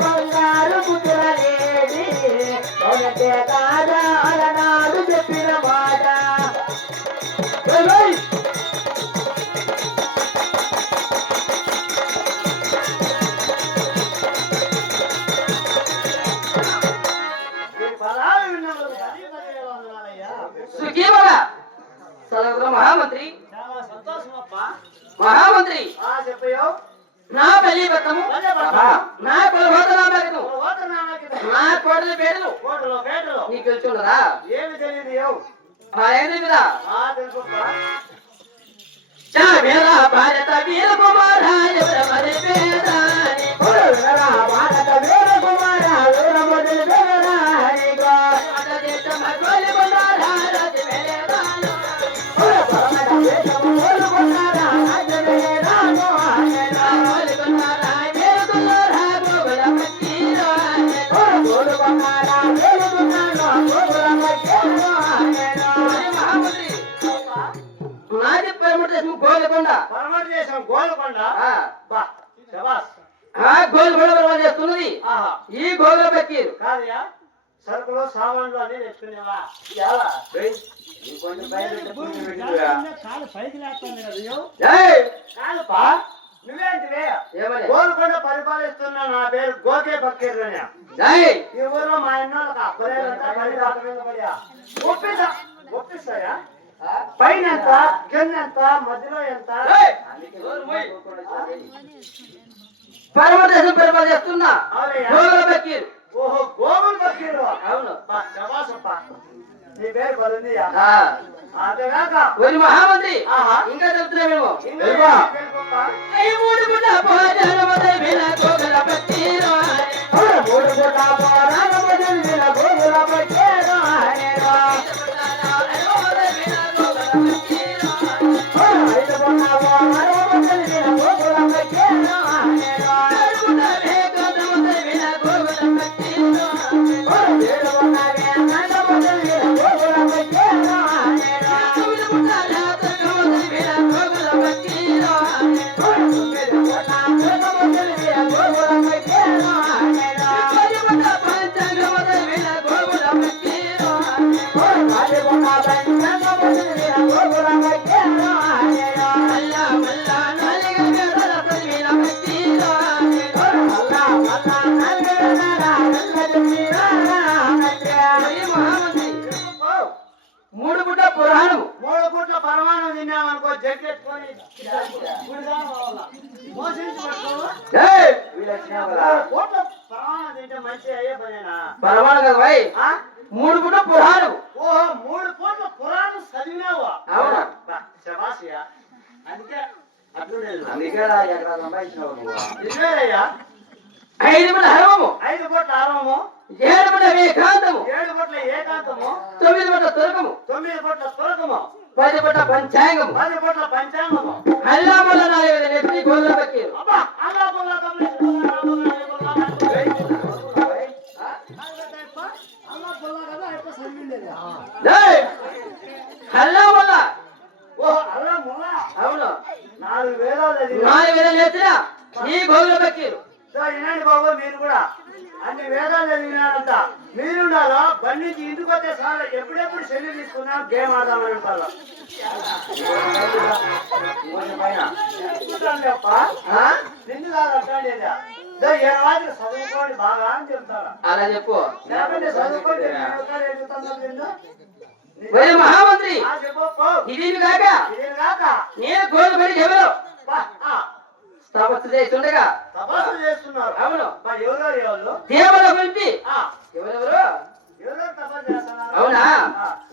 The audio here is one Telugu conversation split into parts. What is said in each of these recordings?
బంగారు పుట్టులనేది ఒకటే కాదా అలనాడు చెప్పిన మాట మహామంత్రి. మహామంత్రి చెప్పయో నా పెళ్ళి బతము నా కులభోతనామకు నా కోడలి పేర్లు. నీకు తెలుసున్నదా ఏమి తెలియదు ఏవు. ఆ ఏంది కదా ఆ తెలుసప్ప చావేల భారత వీర కుమార భారత వీర కుమార దేశం గోలికొండ. పరమటి దేశం గోల్కొండ. గోల్కొండ పర్వం చేస్తున్నది. ఈ గోగుల పక్కీరు కాదయా సరుకులు సామాన్లు అన్ని తెచ్చుకునేవా? నువ్వేంటివే? గోల్కొండ పరిపాలిస్తున్నా నా పేరు గోకే పక్కీర్లోనే జై ఈ ఊర్లో మా మీద పడియా. ఒప్పిస్తా ఒప్పిస్తాయా? పైన ఎంత కింద ఎంత మధ్యలో ఎంత? జై పరమట దేశం పరిపాలన చేస్తున్నా. గోగుల పక్కీరు ఓహో గోగుల్ పక్కీరు అవును. నీ పేరు బలుందియా పరమాణు కదా భాయ్ ఆ? మూడు గుడ్డ పురాణము ఓహో మూడు పూట్ల పురాణం చదివినావా? అవునా? బా, శబాషియా. అందుకే ఐదు గుడ్డ హరమము. ఐదు పూట్ల ఆరవము ఏడు గుడ్డ వేకాంతము ఏడు పూట్ల ఏకాంతము. తొమ్మిది గుడ్డ తురకము తొమ్మిది పూట్ల తురకము పది గుడ్డ పంచాంగము. పది పూట్ల పంచాంగము. అల్లా ముల్ల నాలుగు నెత్తి గోళ్ళ పక్కీరు అబ్బా అల్లా ముల్ల అవును. నాలుగు చదివినా నాలుగు వేల నెత్తిన ఈ గోళ్ళ పక్కీరు సో వినండి బాబు మీరు కూడా. అన్ని వేదాలు చదివినారంట మీరుండాలో బండి నుంచి ఇంటికి వస్తే సార్ ఎప్పుడెప్పుడు సెల్లి తీసుకున్నా గేమ్ ఆడదామని అంటారు. తప్ప? నిన్ను చదువుకోండి బాగా అని చెప్తారా అలా చెప్పు. లేకుంటే చదువుకోండి? మహామంత్రి. ఇది కాక? నేను పడి ఎవరు? తపస్సు చేస్తుండగా. తపస్సు చేస్తున్నారు అవును బా, ఎవరెవరు ఎవరు దేవుల గురించి ఎవరెవరు? అవునా?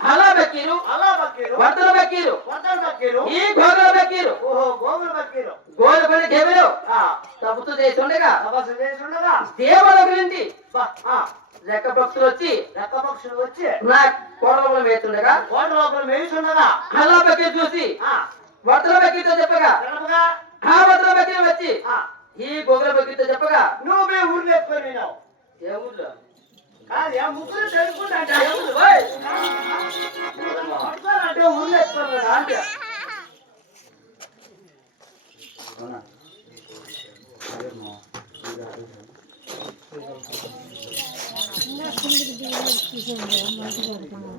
అలా బక్కీరు అలా బక్కీరు వర్తల బక్కీరు వద్దరు బక్కీరు ఈ గోగుల బక్కీరు ఓహో గోగులు బక్కీరు గోలు పడి ఎవరు ఆ, తపస్సు చేస్తుండగా తపస్సు చేసి ఉండగా దేవలోకి నుండి బా, ఆ, రెక్క భక్తులు వచ్చి రెక్క పక్షులు వచ్చి నా కోడలో వేస్తుండగా కోట లోపల వేసి ఉండగా అల్లా బకీ చూసి ఆ, వడ్ల బకీతో చెప్పగా ఆ వడ్ల బకీ వచ్చి ఈ గొగల బకీతో చెప్పగా నువ్వు మీ ఊరిని ఎత్తుకొని వినావు ఏ ఊర్లో కాదు ఏ ముగ్గురు తెలుసుకుంటా! అంటే ఊరిని ఎత్తుకొని రా అంటే ఇంకా